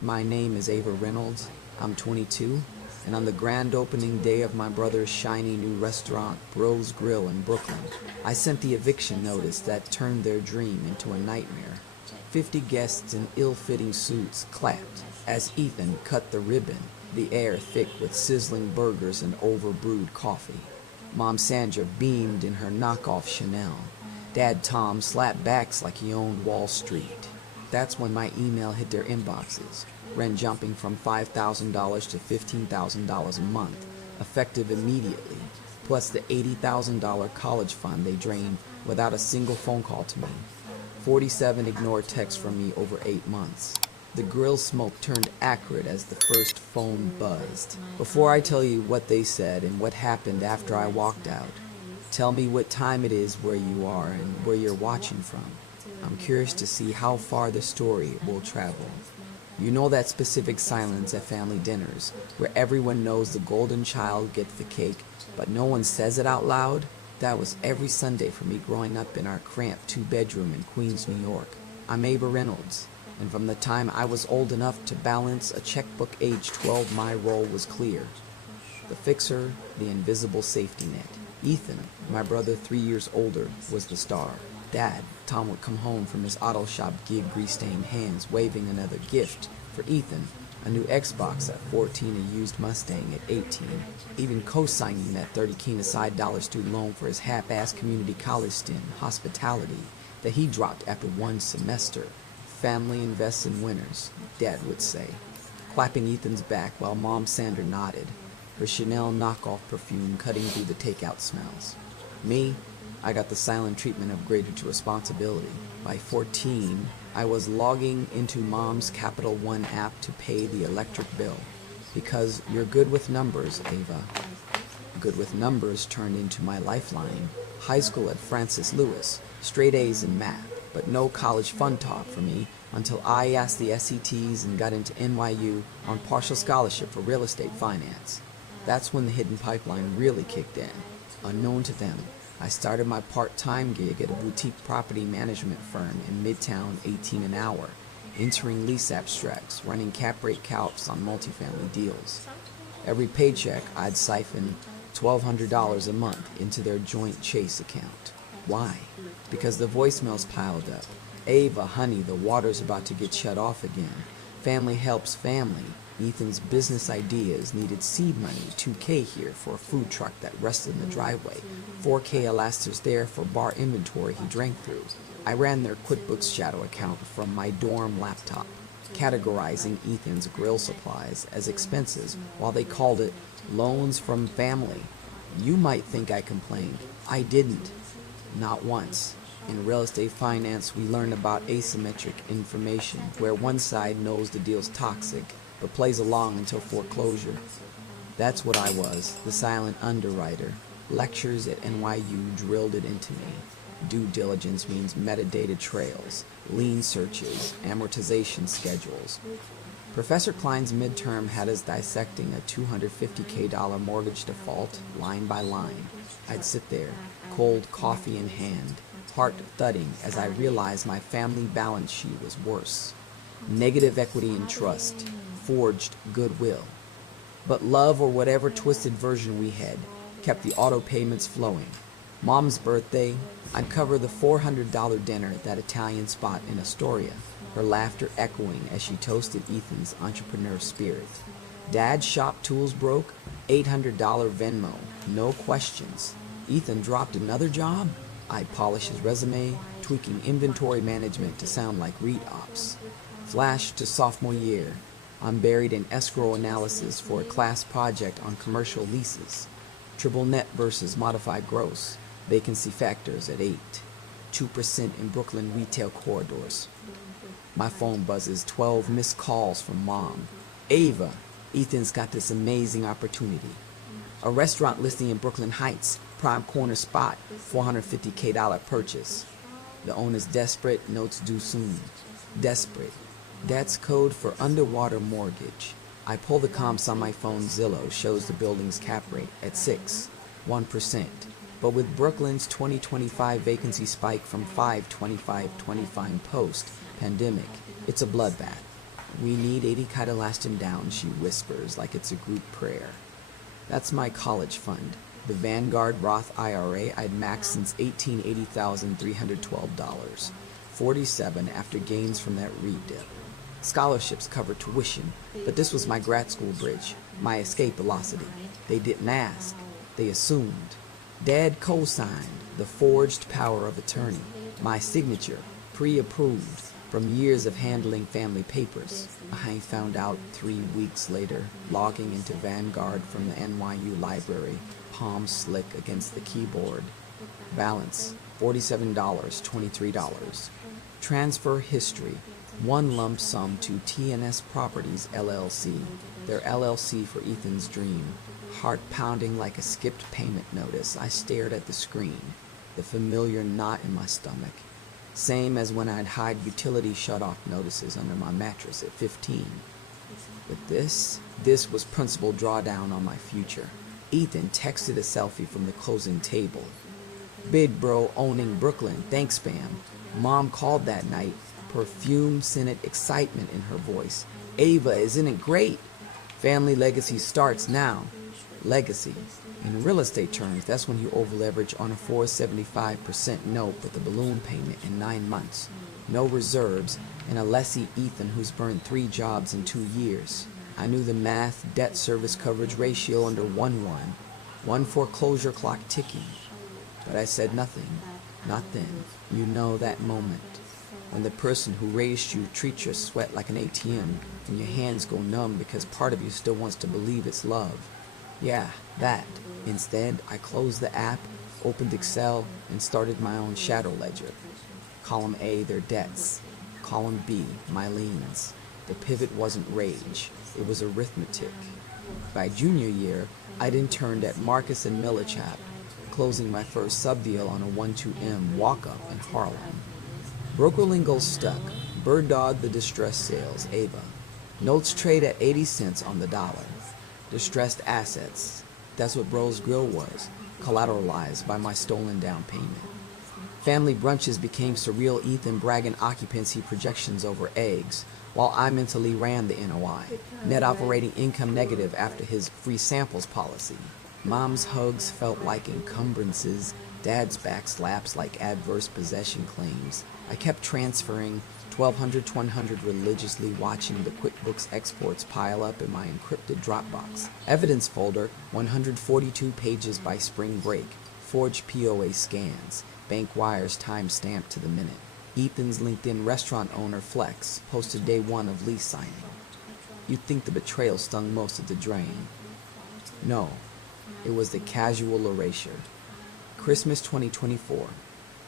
My name is Ava Reynolds. I'm 22, and on the grand opening day of my brother's shiny new restaurant, Bros Grill in Brooklyn, I sent the eviction notice that turned their dream into a nightmare. 50 guests in ill-fitting suits clapped as Ethan cut the ribbon, the air thick with sizzling burgers and overbrewed coffee. Mom Sandra beamed in her knockoff Chanel. Dad Tom slapped backs like he owned Wall Street. That's when my email hit their inboxes, rent jumping from $5,000 to $15,000 a month, effective immediately, plus the $80,000 college fund they drained without a single phone call to me. 47 ignored texts from me over 8 months. The grill smoke turned acrid as the first phone buzzed. Before I tell you what they said and what happened after I walked out, tell me what time it is where you are and where you're watching from. I'm curious to see how far the story will travel. You know that specific silence at family dinners, where everyone knows the golden child gets the cake, but no one says it out loud? That was every Sunday for me growing up in our cramped 2-bedroom in Queens, New York. I'm Ava Reynolds, and from the time I was old enough to balance a checkbook age 12, my role was clear. The fixer, the invisible safety net. Ethan, my brother 3 years older, was the star. Dad, Tom would come home from his auto shop gig grease-stained hands waving another gift. For Ethan, a new Xbox at 14, a used Mustang at 18, even co-signing that 30 Keene-aside dollar student loan for his half-ass community college stint, hospitality, that he dropped after one semester. Family invests in winners, Dad would say, clapping Ethan's back while Mom Sandra nodded, her Chanel knockoff perfume cutting through the takeout smells. Me, I got the silent treatment upgraded to responsibility. By 14, I was logging into Mom's Capital One app to pay the electric bill. Because you're good with numbers, Ava. Good with numbers turned into my lifeline. High school at Francis Lewis, straight A's in math, but no college fund talk for me until I asked the SETs and got into NYU on partial scholarship for real estate finance. That's when the hidden pipeline really kicked in. Unknown to them, I started my part-time gig at a boutique property management firm in Midtown, 18 an hour, entering lease abstracts, running cap rate calcs on multifamily deals. Every paycheck, I'd siphon $1,200 a month into their joint Chase account. Why? Because the voicemails piled up. Ava, honey, the water's about to get shut off again. Family helps family. Ethan's business ideas needed seed money, $2K here for a food truck that rested in the driveway, $4K elasters there for bar inventory he drank through. I ran their QuickBooks shadow account from my dorm laptop, categorizing Ethan's grill supplies as expenses while they called it loans from family. You might think I complained. I didn't. Not once. In real estate finance, we learn about asymmetric information, where one side knows the deal's toxic, but plays along until foreclosure. That's what I was, the silent underwriter. Lectures at NYU drilled it into me. Due diligence means metadata trails, lien searches, amortization schedules. Professor Klein's midterm had us dissecting a $250K mortgage default, line by line. I'd sit there, cold coffee in hand, heart thudding as I realized my family balance sheet was worse. Negative equity in trust, forged goodwill. But love, or whatever twisted version we had, kept the auto payments flowing. Mom's birthday, I'd cover the $400 dinner at that Italian spot in Astoria, her laughter echoing as she toasted Ethan's entrepreneur spirit. Dad's shop tools broke, $800 Venmo, no questions. Ethan dropped another job? I'd polish his resume, tweaking inventory management to sound like REIT ops. Flash to sophomore year. I'm buried in escrow analysis for a class project on commercial leases. Triple net versus modified gross. Vacancy factors at 8. 2% in Brooklyn retail corridors. My phone buzzes, 12 missed calls from Mom. Ava, Ethan's got this amazing opportunity. A restaurant listing in Brooklyn Heights, prime corner spot, $450K purchase. The owner's desperate, notes due soon. Desperate. That's code for underwater mortgage. I pull the comps on my phone. Zillow shows the building's cap rate at 1%. But with Brooklyn's 2025 vacancy spike from 5.25 post-pandemic, it's a bloodbath. We need 80 Kai to last him down, she whispers like it's a group prayer. That's my college fund, the Vanguard Roth IRA I'd maxed since $18,312, 47 after gains from that read dip. Scholarships cover tuition, but this was my grad school bridge, my escape velocity. They didn't ask, they assumed. Dad co-signed the forged power of attorney, my signature, pre-approved from years of handling family papers. I found out 3 weeks later, logging into Vanguard from the NYU library, palm slick against the keyboard. Balance, $47, $23. Transfer history, one lump sum to TNS Properties LLC, their LLC for Ethan's dream. Heart pounding like a skipped payment notice, I stared at the screen, the familiar knot in my stomach. Same as when I'd hide utility shut-off notices under my mattress at 15. But this was principal drawdown on my future. Ethan texted a selfie from the closing table. Big bro owning Brooklyn, thanks fam. Mom called that night, perfume-scented excitement in her voice. Ava, isn't it great? Family legacy starts now. Legacy. In real estate terms, that's when you over-leverage on a 475% note with a balloon payment in 9 months, no reserves, and a lessee Ethan who's burned 3 jobs in 2 years. I knew the math, debt service coverage ratio under 1-1, one foreclosure clock ticking. But I said nothing, not then. You know that moment when the person who raised you treats your sweat like an ATM, and your hands go numb because part of you still wants to believe it's love. Yeah, that. Instead, I closed the app, opened Excel, and started my own shadow ledger. Column A, their debts. Column B, my liens. The pivot wasn't rage, it was arithmetic. By junior year, I'd interned at Marcus and Millichap, closing my first sub-deal on a 12M walk-up in Harlem. Broker lingo stuck. Bird dog the distressed sales, Ava. Notes trade at 80 cents on the dollar. Distressed assets. That's what Bro's Grill was, collateralized by my stolen down payment. Family brunches became surreal Ethan bragging occupancy projections over eggs, while I mentally ran the NOI, net operating income negative after his free samples policy. Mom's hugs felt like encumbrances, Dad's back slaps like adverse possession claims. I kept transferring 1,200 to 100 religiously, watching the QuickBooks exports pile up in my encrypted Dropbox. Evidence folder, 142 pages by spring break. Forged POA scans. Bank wires time-stamped to the minute. Ethan's LinkedIn restaurant owner Flex posted day 1 of lease signing. You'd think the betrayal stung most at the drain. No, it was the casual erasure. Christmas 2024.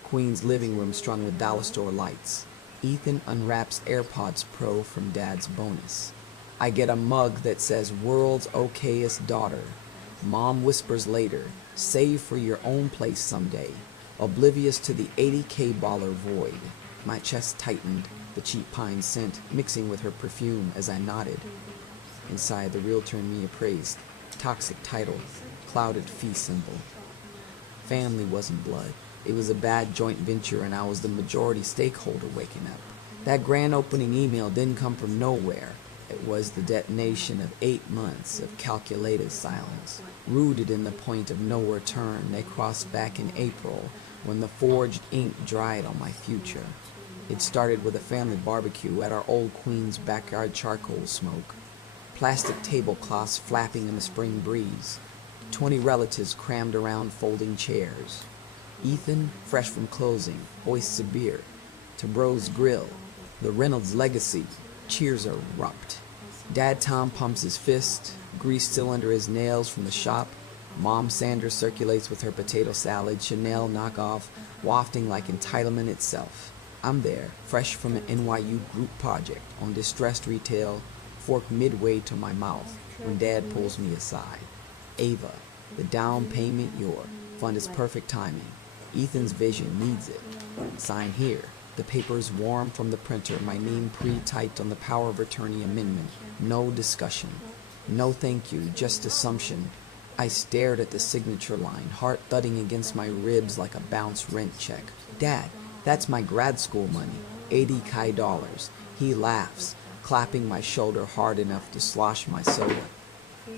Queen's living room strung with dollar store lights. Ethan unwraps AirPods Pro from Dad's bonus. I get a mug that says world's okayest daughter. Mom whispers later, save for your own place someday. Oblivious to the 80K baller void. My chest tightened, the cheap pine scent mixing with her perfume as I nodded. Inside, the realtor in me appraised. Toxic title, clouded fee symbol. Family wasn't blood. It was a bad joint venture and I was the majority stakeholder waking up. That grand opening email didn't come from nowhere. It was the detonation of 8 months of calculated silence. Rooted in the point of no return, they crossed back in April when the forged ink dried on my future. It started with a family barbecue at our old Queen's backyard charcoal smoke. Plastic tablecloths flapping in the spring breeze. 20 relatives crammed around folding chairs. Ethan, fresh from closing, hoists a beer. To Bro's Grill, the Reynolds legacy, cheers erupt. Dad Tom pumps his fist, grease still under his nails from the shop. Mom Sanders circulates with her potato salad, Chanel knockoff, wafting like entitlement itself. I'm there, fresh from an NYU group project on distressed retail, fork midway to my mouth, when Dad pulls me aside. Ava, the down payment your fund is perfect timing. Ethan's vision needs it. Sign here. The paper's warm from the printer, my name pre-typed on the power of attorney amendment. No discussion. No thank you, just assumption. I stared at the signature line, heart thudding against my ribs like a bounce rent check. Dad, that's my grad school money. 80 Kai dollars. He laughs, clapping my shoulder hard enough to slosh my soda.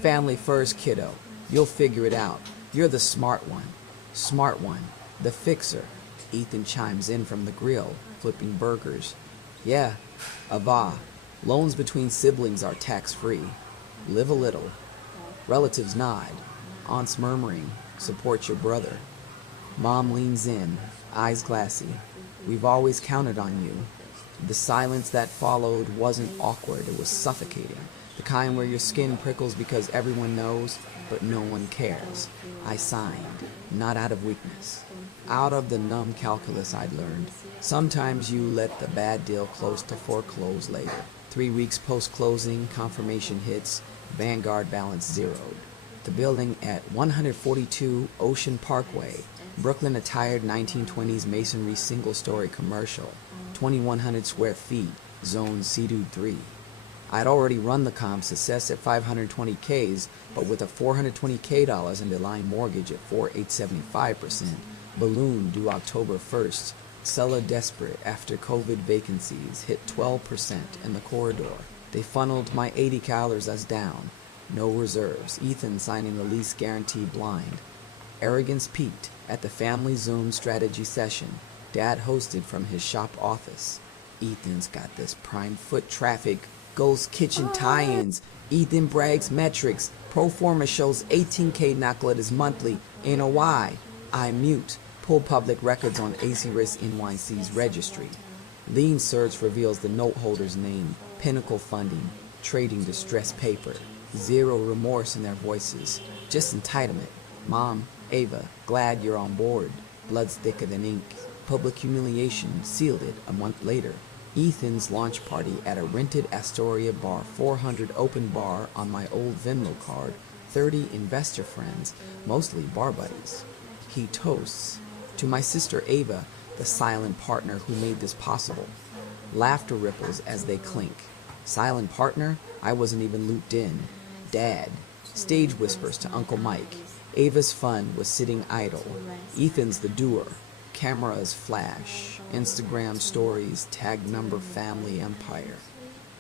Family first, kiddo. You'll figure it out. You're the smart one. Smart one. The fixer. Ethan chimes in from the grill, flipping burgers. Yeah, Ava. Loans between siblings are tax-free. Live a little. Relatives nod. Aunts murmuring, support your brother. Mom leans in, eyes glassy. We've always counted on you. The silence that followed wasn't awkward, it was suffocating. The kind where your skin prickles because everyone knows, but no one cares. I signed, not out of weakness. Out of the numb calculus I'd learned. Sometimes you let the bad deal close to foreclose later. 3 weeks post-closing, confirmation hits, Vanguard balance zeroed. The building at 142 Ocean Parkway, Brooklyn, a tired 1920s masonry single-story commercial, 2,100 square feet, zone C2 3. I'd already run the comps, assessed at 520Ks, but with a $420K underlying mortgage at 4.875%, balloon due October 1st, seller desperate after COVID vacancies hit 12% in the corridor. They funneled my 80 calories as down. No reserves. Ethan signing the lease guarantee blind. Arrogance peaked at the family Zoom strategy session Dad hosted from his shop office. Ethan's got this prime foot traffic, ghost kitchen tie-ins. Ethan brags metrics. Pro forma shows 18K knuckletters monthly. NOI. I mute. Pull public records on AC Risk NYC's registry. Lien search reveals the note holder's name. Pinnacle Funding. Trading distressed paper. Zero remorse in their voices. Just entitlement. Mom, Ava, glad you're on board. Blood's thicker than ink. Public humiliation sealed it a month later. Ethan's launch party at a rented Astoria bar, 400 open bar on my old Venmo card, 30 investor friends, mostly bar buddies. He toasts to my sister Ava, the silent partner who made this possible. Laughter ripples as they clink. Silent partner? I wasn't even looped in. Dad. Stage whispers to Uncle Mike. Ava's fun was sitting idle. Ethan's the doer. Cameras flash. Instagram stories, tag number family empire.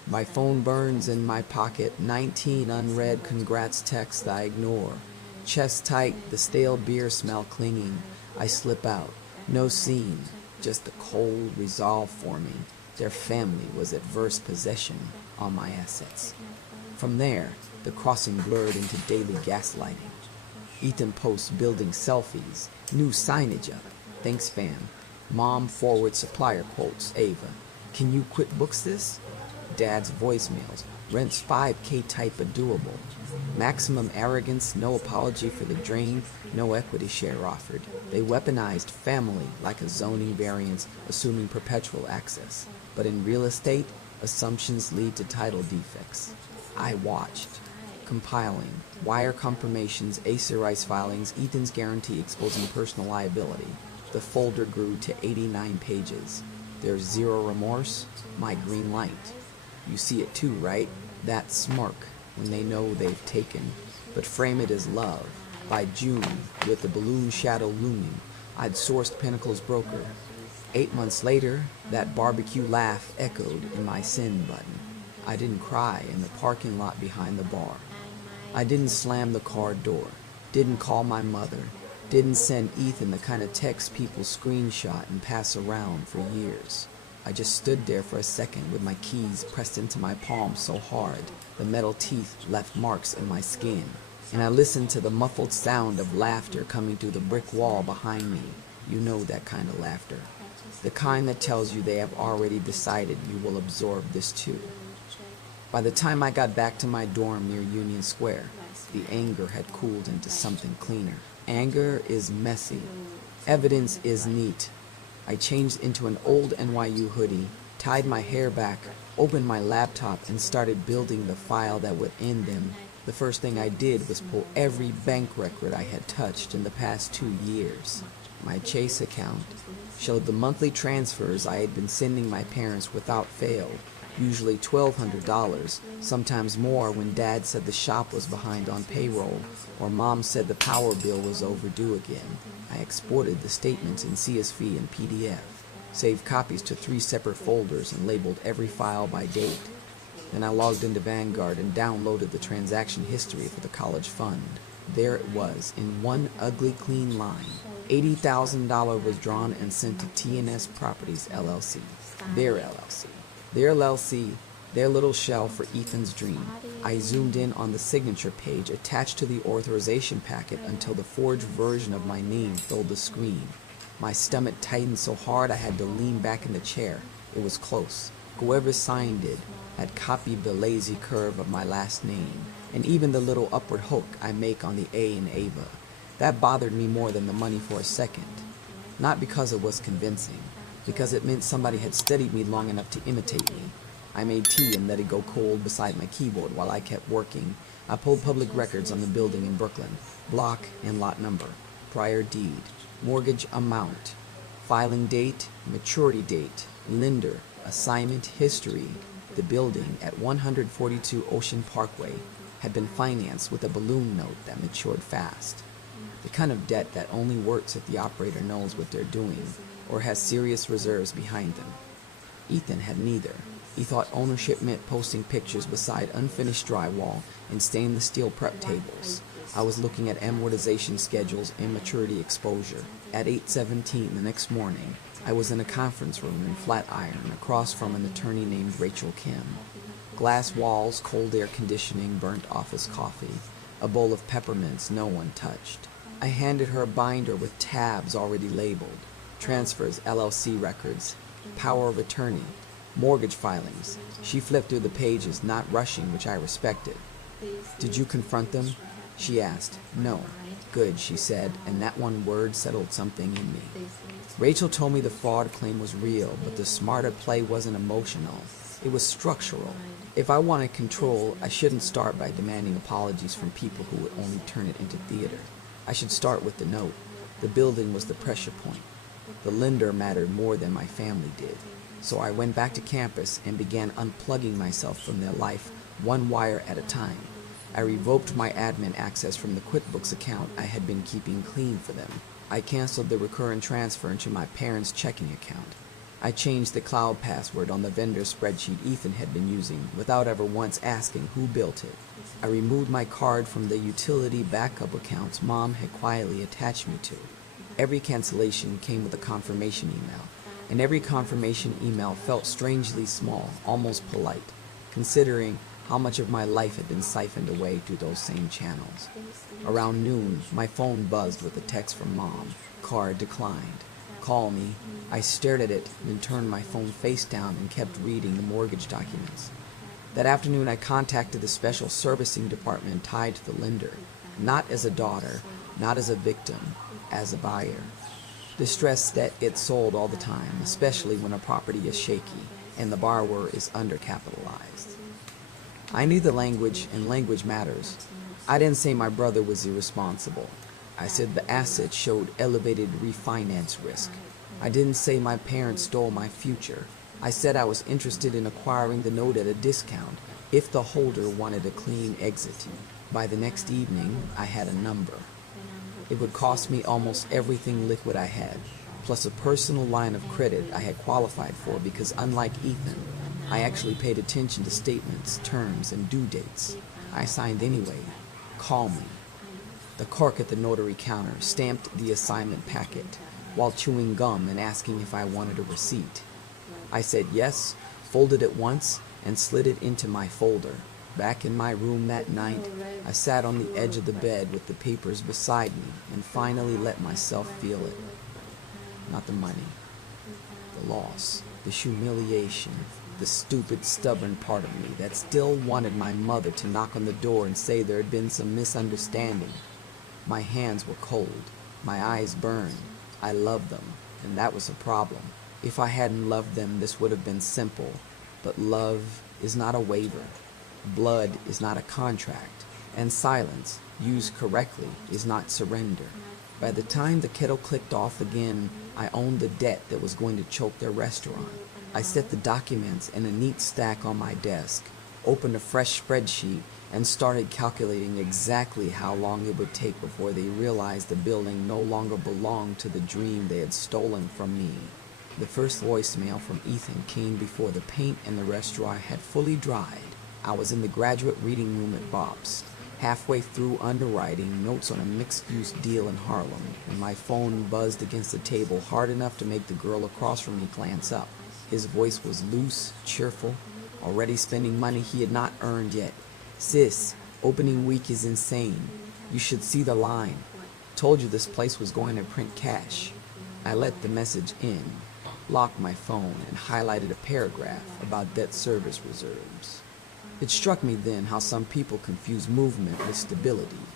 My phone burns in my pocket. 19 unread congrats texts I ignore. Chest tight, the stale beer smell clinging. I slip out. No scene, just the cold resolve forming. Their family was adverse possession on my assets. From there, the crossing blurred into daily gaslighting. Ethan posts building selfies, new signage up. Thanks, fam. Mom forward supplier quotes Ava. Can you QuickBooks this? Dad's voicemails. Rent's 5K type but doable. Maximum arrogance, no apology for the drain, no equity share offered. They weaponized family like a zoning variance, assuming perpetual access. But in real estate, assumptions lead to title defects. I watched. Compiling. Wire confirmations, Acer Rice filings, Ethan's guarantee exposing personal liability. The folder grew to 89 pages. There's zero remorse, my green light. You see it too, right? That smirk when they know they've taken. But frame it as love. By June, with the balloon shadow looming, I'd sourced Pinnacle's broker. 8 months later, that barbecue laugh echoed in my send button. I didn't cry in the parking lot behind the bar. I didn't slam the car door. Didn't call my mother. Didn't send Ethan the kind of text people screenshot and pass around for years. I just stood there for a second with my keys pressed into my palm so hard, the metal teeth left marks in my skin. And I listened to the muffled sound of laughter coming through the brick wall behind me. You know that kind of laughter. The kind that tells you they have already decided you will absorb this too. By the time I got back to my dorm near Union Square, the anger had cooled into something cleaner. Anger is messy. Evidence is neat. I changed into an old NYU hoodie, tied my hair back, opened my laptop, and started building the file that would end them. The first thing I did was pull every bank record I had touched in the past 2 years. My Chase account showed the monthly transfers I had been sending my parents without fail, usually $1,200, sometimes more when Dad said the shop was behind on payroll, or Mom said the power bill was overdue again. I exported the statements in CSV and PDF, saved copies to 3 separate folders, and labeled every file by date. Then I logged into Vanguard and downloaded the transaction history for the college fund. There it was, in one ugly clean line. $80,000 was drawn and sent to T&S Properties LLC. Their LLC. Their LLC, their little shell for Ethan's dream. I zoomed in on the signature page attached to the authorization packet until the forged version of my name filled the screen. My stomach tightened so hard I had to lean back in the chair. It was close. Whoever signed it had copied the lazy curve of my last name, and even the little upward hook I make on the A in Ava. That bothered me more than the money for a second. Not because it was convincing, because it meant somebody had studied me long enough to imitate me. I made tea and let it go cold beside my keyboard while I kept working. I pulled public records on the building in Brooklyn, block and lot number, prior deed, mortgage amount, filing date, maturity date, lender, assignment history. The building at 142 Ocean Parkway had been financed with a balloon note that matured fast. The kind of debt that only works if the operator knows what they're doing or has serious reserves behind them. Ethan had neither. He thought ownership meant posting pictures beside unfinished drywall and stainless steel prep tables. I was looking at amortization schedules and maturity exposure. At 8:17 the next morning, I was in a conference room in Flatiron across from an attorney named Rachel Kim. Glass walls, cold air conditioning, burnt office coffee, a bowl of peppermints no one touched. I handed her a binder with tabs already labeled. Transfers, LLC records, power of attorney, mortgage filings. She flipped through the pages, not rushing, which I respected. "Did you confront them?" she asked. "No." "Good," she said, and that one word settled something in me. Rachel told me the fraud claim was real, but the smarter play wasn't emotional. It was structural. If I wanted control, I shouldn't start by demanding apologies from people who would only turn it into theater. I should start with the note. The building was the pressure point. The lender mattered more than my family did. So I went back to campus and began unplugging myself from their life, one wire at a time. I revoked my admin access from the QuickBooks account I had been keeping clean for them. I canceled the recurrent transfer into my parents' checking account. I changed the cloud password on the vendor spreadsheet Ethan had been using without ever once asking who built it. I removed my card from the utility backup accounts Mom had quietly attached me to. Every cancellation came with a confirmation email, and every confirmation email felt strangely small, almost polite, considering how much of my life had been siphoned away through those same channels. Around noon, my phone buzzed with a text from Mom. Card declined. Call me. I stared at it, then turned my phone face down and kept reading the mortgage documents. That afternoon, I contacted the special servicing department tied to the lender, not as a daughter, not as a victim, as a buyer. Distressed that gets sold all the time, especially when a property is shaky and the borrower is undercapitalized. I knew the language, and language matters. I didn't say my brother was irresponsible. I said the assets showed elevated refinance risk. I didn't say my parents stole my future. I said I was interested in acquiring the note at a discount if the holder wanted a clean exit. By the next evening, I had a number. It would cost me almost everything liquid I had, plus a personal line of credit I had qualified for because, unlike Ethan, I actually paid attention to statements, terms, and due dates. I signed anyway. Call me. The clerk at the notary counter stamped the assignment packet while chewing gum and asking if I wanted a receipt. I said yes, folded it once, and slid it into my folder. Back in my room that night, I sat on the edge of the bed with the papers beside me and finally let myself feel it. Not the money, the loss, the humiliation, the stupid, stubborn part of me that still wanted my mother to knock on the door and say there had been some misunderstanding. My hands were cold. My eyes burned. I loved them, and that was a problem. If I hadn't loved them, this would have been simple. But love is not a waiver. Blood is not a contract. And silence, used correctly, is not surrender. By the time the kettle clicked off again, I owned the debt that was going to choke their restaurant. I set the documents in a neat stack on my desk, opened a fresh spreadsheet, and started calculating exactly how long it would take before they realized the building no longer belonged to the dream they had stolen from me. The first voicemail from Ethan came before the paint in the restaurant had fully dried. I was in the graduate reading room at Bob's, halfway through underwriting notes on a mixed-use deal in Harlem, when my phone buzzed against the table hard enough to make the girl across from me glance up. His voice was loose, cheerful, already spending money he had not earned yet. "Sis, opening week is insane. You should see the line. Told you this place was going to print cash." I let the message in, locked my phone, and highlighted a paragraph about debt service reserves. It struck me then how some people confuse movement with stability.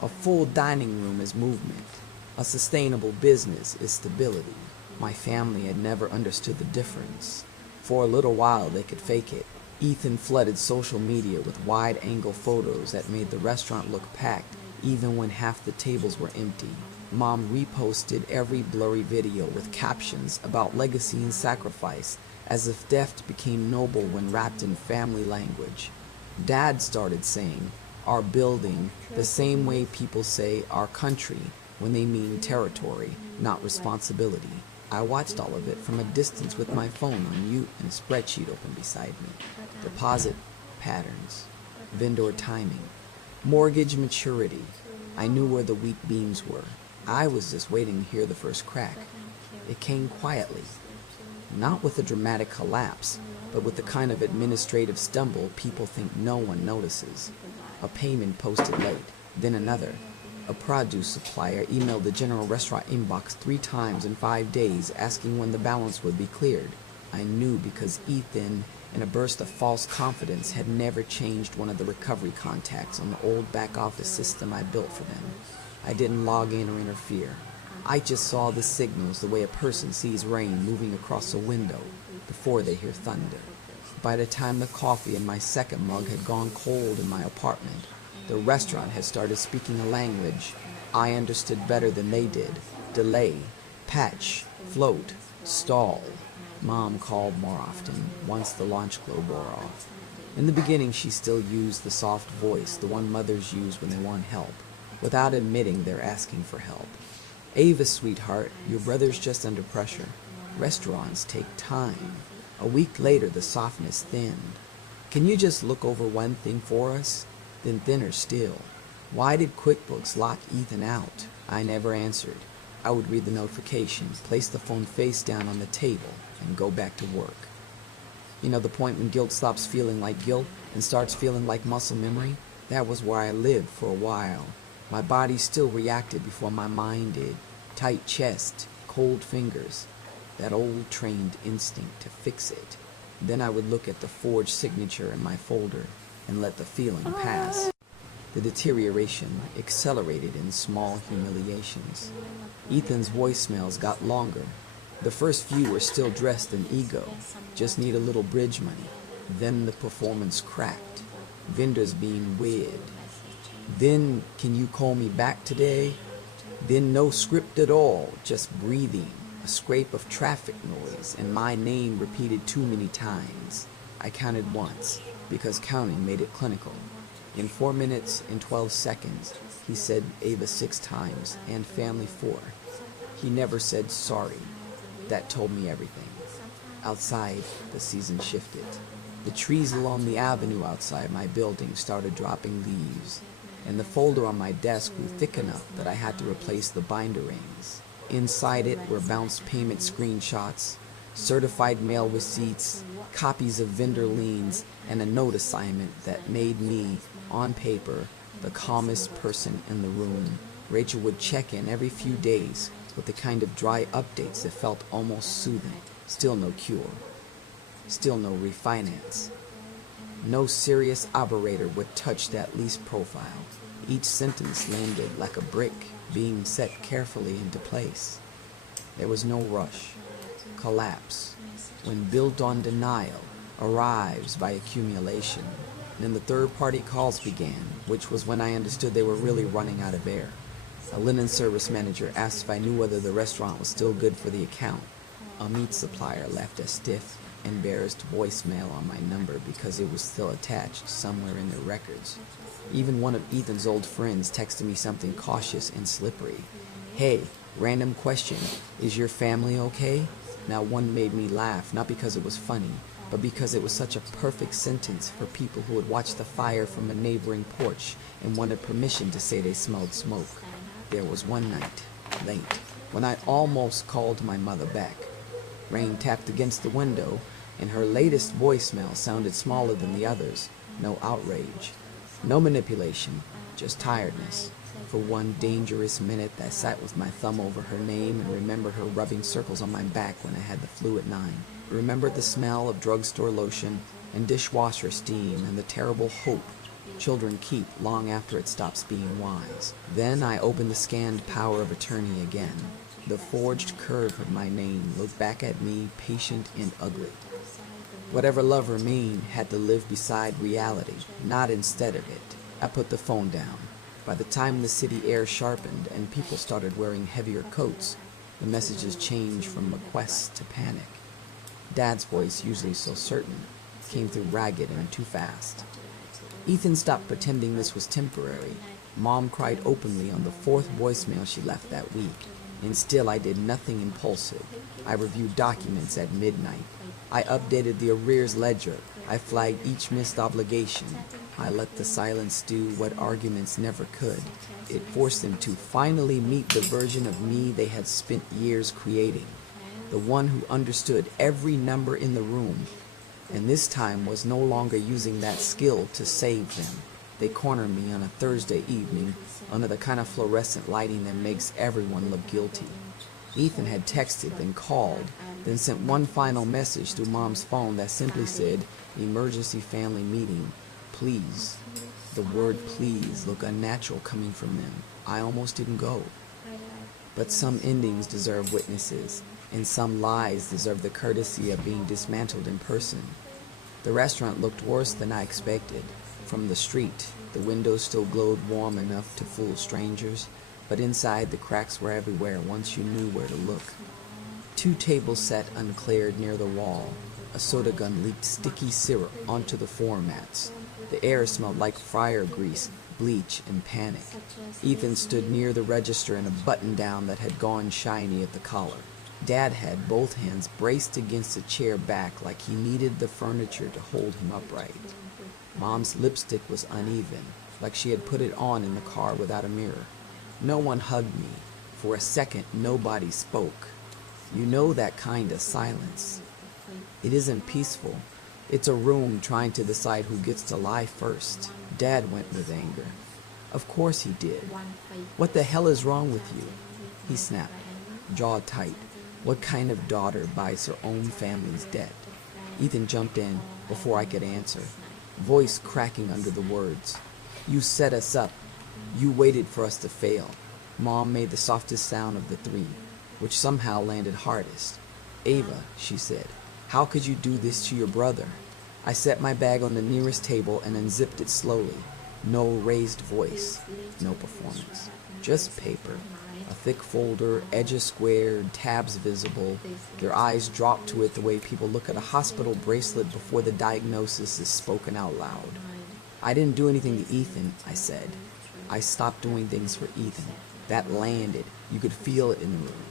A full dining room is movement. A sustainable business is stability. My family had never understood the difference. For a little while they could fake it. Ethan flooded social media with wide-angle photos that made the restaurant look packed even when half the tables were empty. Mom reposted every blurry video with captions about legacy and sacrifice, as if theft became noble when wrapped in family language. Dad started saying, "our building," the same way people say "our country" when they mean territory, not responsibility. I watched all of it from a distance with my phone on mute and a spreadsheet open beside me. Deposit patterns, vendor timing, mortgage maturity. I knew where the weak beams were. I was just waiting to hear the first crack. It came quietly, not with a dramatic collapse, but with the kind of administrative stumble people think no one notices. A payment posted late, then another. A produce supplier emailed the general restaurant inbox 3 times in 5 days asking when the balance would be cleared. I knew because Ethan, in a burst of false confidence, had never changed one of the recovery contacts on the old back-office system I built for them. I didn't log in or interfere. I just saw the signals the way a person sees rain moving across a window before they hear thunder. By the time the coffee in my second mug had gone cold in my apartment, the restaurant had started speaking a language I understood better than they did. Delay, patch, float, stall. Mom called more often, once the launch glow wore off. In the beginning, she still used the soft voice, the one mothers use when they want help, without admitting they're asking for help. "Ava, sweetheart, your brother's just under pressure. Restaurants take time." A week later, the softness thinned. "Can you just look over one thing for us?" Then thinner still. "Why did QuickBooks lock Ethan out?" I never answered. I would read the notification, place the phone face down on the table, and go back to work. You know, the point when guilt stops feeling like guilt and starts feeling like muscle memory? That was where I lived for a while. My body still reacted before my mind did. Tight chest, cold fingers, that old trained instinct to fix it. Then I would look at the forged signature in my folder and let the feeling pass. The deterioration accelerated in small humiliations. Ethan's voicemails got longer. The first few were still dressed in ego, just need a little bridge money. Then the performance cracked, vendors being weird. Then, "can you call me back today?" Then no script at all, just breathing, a scrape of traffic noise, and my name repeated too many times. I counted once, because counting made it clinical. In 4 minutes and 12 seconds, he said Ava 6 times, and family 4. He never said sorry. That told me everything. Outside, the season shifted. The trees along the avenue outside my building started dropping leaves, and the folder on my desk grew thick enough that I had to replace the binder rings. Inside it were bounced payment screenshots, certified mail receipts, copies of vendor liens, and a note assignment that made me, on paper, the calmest person in the room. Rachel would check in every few days with the kind of dry updates that felt almost soothing. Still no cure. Still no refinance. No serious operator would touch that lease profile. Each sentence landed like a brick being set carefully into place. There was no rush. Collapse, when built on denial, arrives by accumulation. Then the third-party calls began, which was when I understood they were really running out of air. A linen service manager asked if I knew whether the restaurant was still good for the account. A meat supplier left a stiff, embarrassed voicemail on my number because it was still attached somewhere in their records. Even one of Ethan's old friends texted me something cautious and slippery. "Hey, random question, is your family okay?" Now one made me laugh, not because it was funny, but because it was such a perfect sentence for people who had watched the fire from a neighboring porch and wanted permission to say they smelled smoke. There was one night, late, when I almost called my mother back. Rain tapped against the window, and her latest voicemail sounded smaller than the others. No outrage, no manipulation, just tiredness. For one dangerous minute, I sat with my thumb over her name and remembered her rubbing circles on my back when I had the flu at 9. Remembered the smell of drugstore lotion and dishwasher steam and the terrible hope children keep long after it stops being wise. Then I opened the scanned power of attorney again. The forged curve of my name looked back at me, patient and ugly. Whatever love remained had to live beside reality, not instead of it. I put the phone down. By the time the city air sharpened and people started wearing heavier coats, the messages changed from requests to panic. Dad's voice, usually so certain, came through ragged and too fast. Ethan stopped pretending this was temporary. Mom cried openly on the 4th voicemail she left that week, and still I did nothing impulsive. I reviewed documents at midnight. I updated the arrears ledger. I flagged each missed obligation. I let the silence do what arguments never could. It forced them to finally meet the version of me they had spent years creating. The one who understood every number in the room, and this time was no longer using that skill to save them. They cornered me on a Thursday evening under the kind of fluorescent lighting that makes everyone look guilty. Ethan had texted, then called, then sent one final message through Mom's phone that simply said, "Emergency family meeting, please." The word please looked unnatural coming from them. I almost didn't go. But some endings deserve witnesses, and some lies deserve the courtesy of being dismantled in person. The restaurant looked worse than I expected. From the street, the windows still glowed warm enough to fool strangers, but inside the cracks were everywhere once you knew where to look. 2 tables sat uncleared near the wall. A soda gun leaked sticky syrup onto the floor mats. The air smelled like fryer grease, bleach, and panic. Ethan stood near the register in a button-down that had gone shiny at the collar. Dad had both hands braced against the chair back like he needed the furniture to hold him upright. Mom's lipstick was uneven, like she had put it on in the car without a mirror. No one hugged me. For a second, nobody spoke. You know that kind of silence. It isn't peaceful. It's a room trying to decide who gets to lie first. Dad went with anger. Of course he did. What the hell is wrong with you? He snapped, jaw tight. What kind of daughter buys her own family's debt? Ethan jumped in before I could answer, voice cracking under the words. You set us up. You waited for us to fail. Mom made the softest sound of the 3, which somehow landed hardest. Ava, she said, how could you do this to your brother? I set my bag on the nearest table and unzipped it slowly. No raised voice, no performance, just paper. A thick folder, edges squared, tabs visible. Their eyes dropped to it the way people look at a hospital bracelet before the diagnosis is spoken out loud. I didn't do anything to Ethan, I said. I stopped doing things for Ethan. That landed. You could feel it in the room.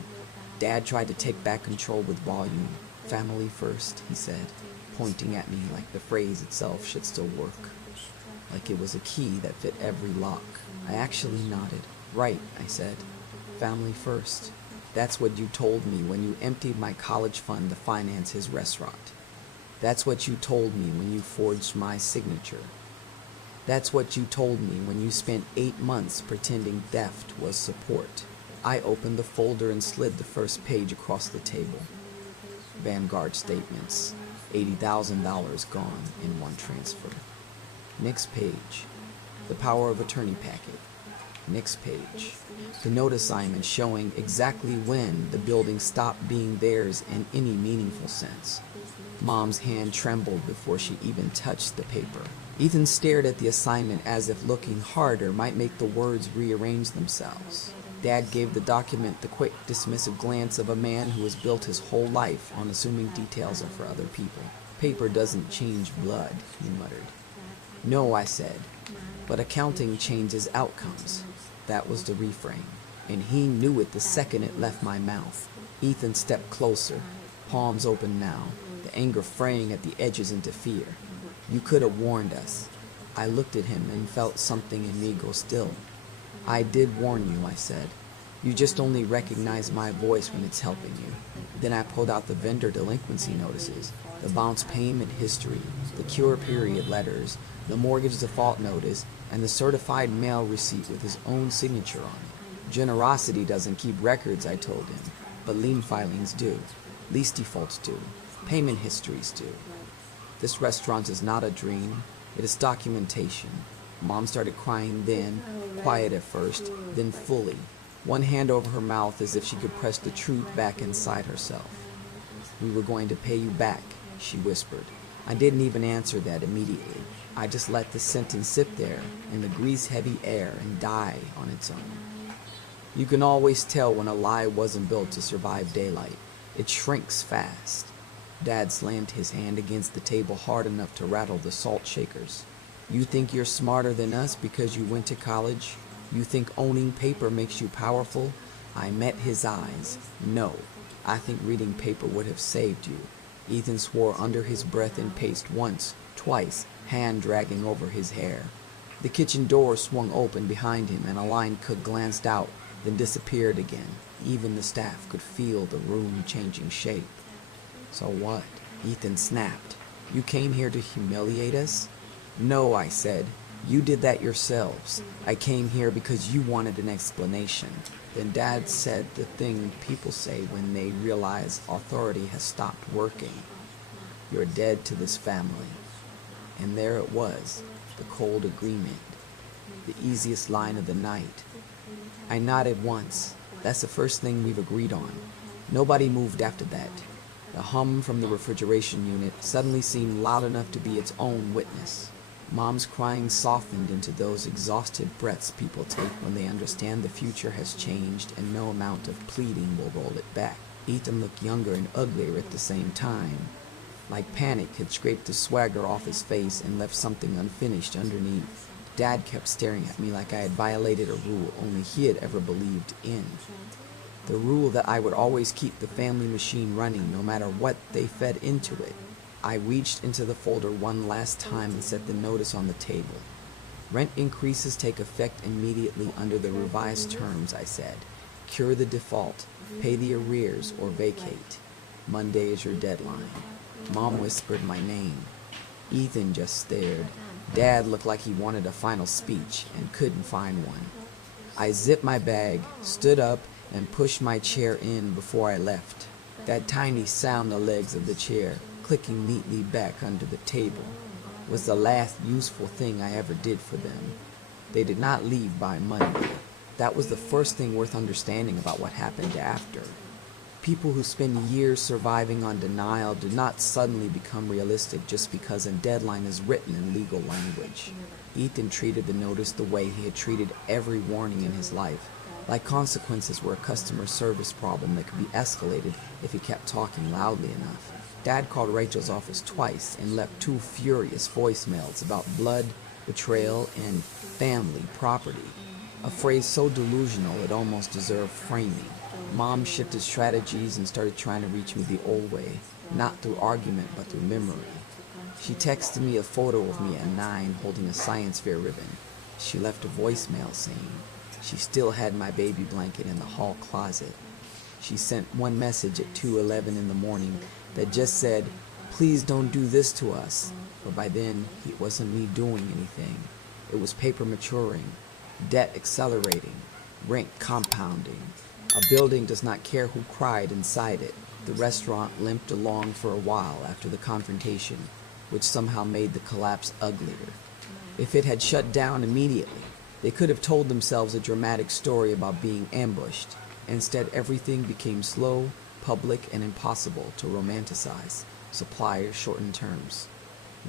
Dad tried to take back control with volume. Family first, he said, pointing at me like the phrase itself should still work. Like it was a key that fit every lock. I actually nodded. Right, I said. Family first. That's what you told me when you emptied my college fund to finance his restaurant. That's what you told me when you forged my signature. That's what you told me when you spent 8 months pretending theft was support. I opened the folder and slid the first page across the table. Vanguard statements. $80,000 gone in one transfer. Next page. The power of attorney packet. Next page. The note assignment showing exactly when the building stopped being theirs in any meaningful sense. Mom's hand trembled before she even touched the paper. Ethan stared at the assignment as if looking harder might make the words rearrange themselves. Dad gave the document the quick, dismissive glance of a man who has built his whole life on assuming details are for other people. Paper doesn't change blood, he muttered. No, I said, but accounting changes outcomes. That was the refrain, and he knew it the second it left my mouth. Ethan stepped closer, palms open now. the anger fraying at the edges into fear. You could have warned us. I looked at him and felt something in me go still. I did warn you, I said. You just only recognize my voice when it's helping you. Then I pulled out the vendor delinquency notices, the bounce payment history, the cure period letters, the mortgage default notice, and the certified mail receipt with his own signature on it. Generosity doesn't keep records, I told him, but lien filings do. Lease defaults do. Payment histories do. This restaurant is not a dream. It is documentation. Mom started crying then, quiet at first, then fully, one hand over her mouth as if she could press the truth back inside herself. We were going to pay you back, she whispered. I didn't even answer that immediately. I just let the sentence sit there in the grease-heavy air and die on its own. You can always tell when a lie wasn't built to survive daylight. It shrinks fast. Dad slammed his hand against the table hard enough to rattle the salt shakers. You think you're smarter than us because you went to college? You think owning paper makes you powerful? I met his eyes. No, I think reading paper would have saved you. Ethan swore under his breath and paced once, twice, hand dragging over his hair. The kitchen door swung open behind him and a line cook glanced out, then disappeared again. Even the staff could feel the room changing shape. So what? Ethan snapped. You came here to humiliate us? No, I said. You did that yourselves. I came here because you wanted an explanation. Then Dad said the thing people say when they realize authority has stopped working. You're dead to this family. And there it was, the cold agreement, the easiest line of the night. I nodded once. That's the first thing we've agreed on. Nobody moved after that. The hum from the refrigeration unit suddenly seemed loud enough to be its own witness. Mom's crying softened into those exhausted breaths people take when they understand the future has changed and no amount of pleading will roll it back. Ethan looked younger and uglier at the same time. Like panic had scraped the swagger off his face and left something unfinished underneath. Dad kept staring at me like I had violated a rule only he had ever believed in. The rule that I would always keep the family machine running no matter what they fed into it. I reached into the folder one last time and set the notice on the table. Rent increases take effect immediately under the revised terms, I said. Cure the default, pay the arrears, or vacate. Monday is your deadline. Mom whispered my name. Ethan just stared. Dad looked like he wanted a final speech and couldn't find one. I zipped my bag, stood up, and pushed my chair in before I left. That tiny sound the legs of the chair clicking neatly back under the table was the last useful thing I ever did for them. They did not leave by Monday. That was the first thing worth understanding about what happened after. People who spend years surviving on denial do not suddenly become realistic just because a deadline is written in legal language. Ethan treated the notice the way he had treated every warning in his life, like consequences were a customer service problem that could be escalated if he kept talking loudly enough. Dad called Rachel's office twice and left 2 furious voicemails about blood, betrayal, and family property. A phrase so delusional it almost deserved framing. Mom shifted strategies and started trying to reach me the old way, not through argument but through memory. She texted me a photo of me at 9 holding a science fair ribbon. She left a voicemail saying she still had my baby blanket in the hall closet. She sent one message at 2:11 in the morning that just said, "Please don't do this to us." But by then, it wasn't me doing anything. It was paper maturing, debt accelerating, rent compounding. A building does not care who cried inside it. The restaurant limped along for a while after the confrontation, which somehow made the collapse uglier. If it had shut down immediately, they could have told themselves a dramatic story about being ambushed. Instead, everything became slow, public, and impossible to romanticize. Suppliers shortened terms.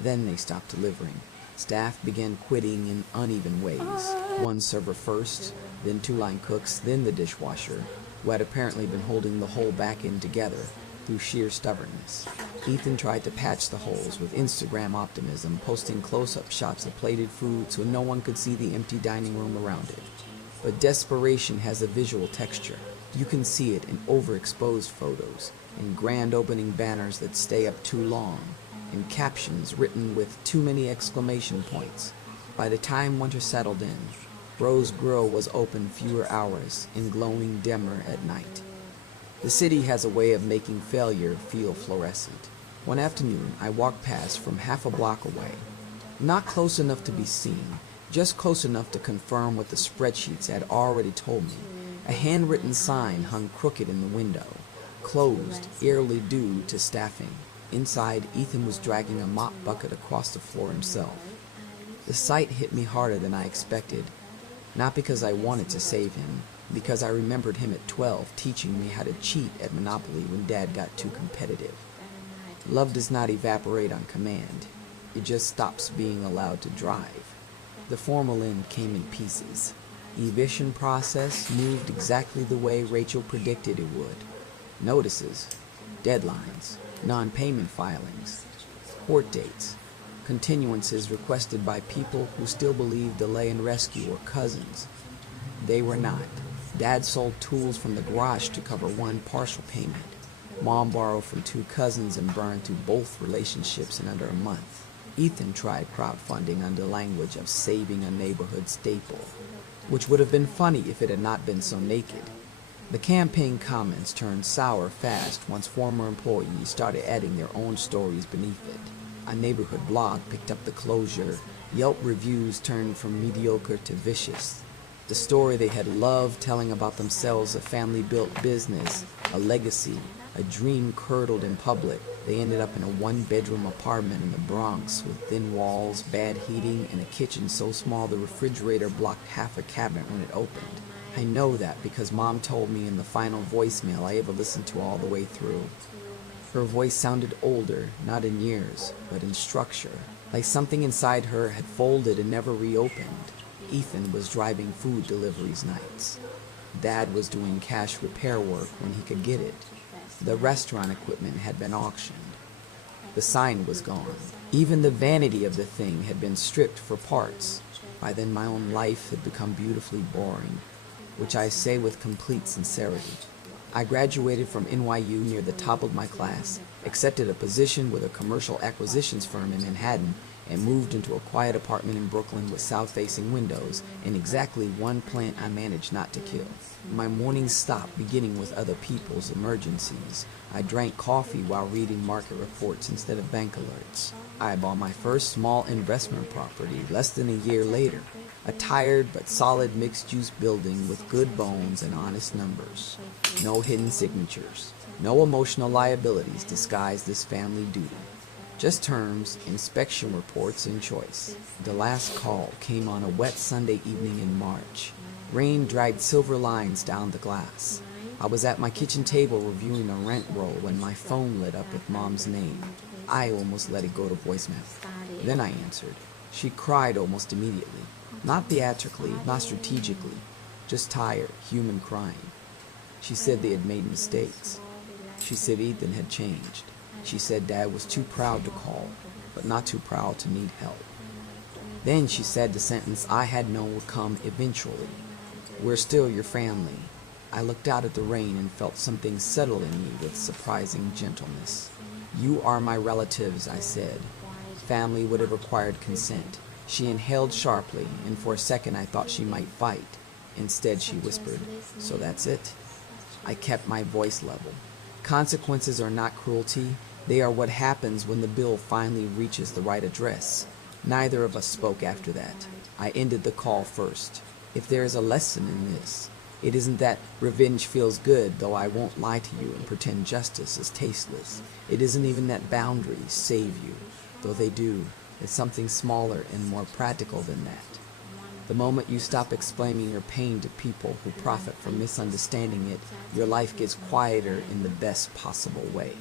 Then they stopped delivering. Staff began quitting in uneven ways. One server first, then 2 line cooks, then the dishwasher, who had apparently been holding the whole back end together through sheer stubbornness. Ethan tried to patch the holes with Instagram optimism, posting close-up shots of plated food so no one could see the empty dining room around it. But desperation has a visual texture. You can see it in overexposed photos, in grand opening banners that stay up too long, in captions written with too many exclamation points. By the time winter settled in, Rose Grill was open fewer hours and glowing dimmer at night. The city has a way of making failure feel fluorescent. One afternoon, I walked past from half a block away. Not close enough to be seen, just close enough to confirm what the spreadsheets had already told me. A handwritten sign hung crooked in the window, closed, eerily due to staffing. Inside, Ethan was dragging a mop bucket across the floor himself. The sight hit me harder than I expected, not because I wanted to save him, because I remembered him at 12 teaching me how to cheat at Monopoly when Dad got too competitive. Love does not evaporate on command. It just stops being allowed to drive. The formal end came in pieces. Eviction process moved exactly the way Rachel predicted it would. Notices, deadlines, non-payment filings, court dates, continuances requested by people who still believe delay and rescue were cousins. They were not. Dad sold tools from the garage to cover one partial payment. Mom borrowed from two cousins and burned through both relationships in under a month. Ethan tried crowdfunding under language of saving a neighborhood staple, which would have been funny if it had not been so naked. The campaign comments turned sour fast once former employees started adding their own stories beneath it. A neighborhood blog picked up the closure. Yelp reviews turned from mediocre to vicious. The story they had loved telling about themselves, a family-built business, a legacy, a dream curdled in public. They ended up in a one-bedroom apartment in the Bronx with thin walls, bad heating, and a kitchen so small the refrigerator blocked half a cabinet when it opened. I know that because Mom told me in the final voicemail I ever listened to all the way through. Her voice sounded older, not in years, but in structure, like something inside her had folded and never reopened. Ethan was driving food deliveries nights. Dad was doing cash repair work when he could get it. The restaurant equipment had been auctioned. The sign was gone. Even the vanity of the thing had been stripped for parts. By then my own life had become beautifully boring, which I say with complete sincerity. I graduated from NYU near the top of my class, accepted a position with a commercial acquisitions firm in Manhattan, and moved into a quiet apartment in Brooklyn with south-facing windows and exactly one plant I managed not to kill. My mornings stopped beginning with other people's emergencies. I drank coffee while reading market reports instead of bank alerts. I bought my first small investment property less than a year later, a tired but solid mixed-use building with good bones and honest numbers. No hidden signatures. No emotional liabilities disguised this family duty. Just terms, inspection reports, and choice. The last call came on a wet Sunday evening in March. Rain dragged silver lines down the glass. I was at my kitchen table reviewing a rent roll when my phone lit up with Mom's name. I almost let it go to voicemail. Then I answered. She cried almost immediately. Not theatrically, not strategically, just tired, human crying. She said they had made mistakes. She said Ethan had changed. She said Dad was too proud to call, but not too proud to need help. Then she said the sentence I had known would come eventually. We're still your family. I looked out at the rain and felt something settle in me with surprising gentleness. You are my relatives, I said. Family would have required consent. She inhaled sharply, and for a second I thought she might fight. Instead, she whispered, "So that's it?" I kept my voice level. Consequences are not cruelty. They are what happens when the bill finally reaches the right address. Neither of us spoke after that. I ended the call first. If there is a lesson in this, it isn't that revenge feels good, though I won't lie to you and pretend justice is tasteless. It isn't even that boundaries save you, though they do. It's something smaller and more practical than that. The moment you stop explaining your pain to people who profit from misunderstanding it, your life gets quieter in the best possible way.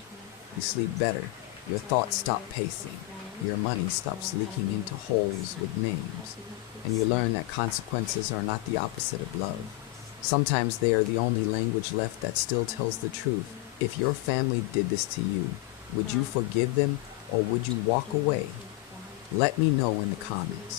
You sleep better, your thoughts stop pacing, your money stops leaking into holes with names, and you learn that consequences are not the opposite of love. Sometimes they are the only language left that still tells the truth. If your family did this to you, would you forgive them or would you walk away? Let me know in the comments.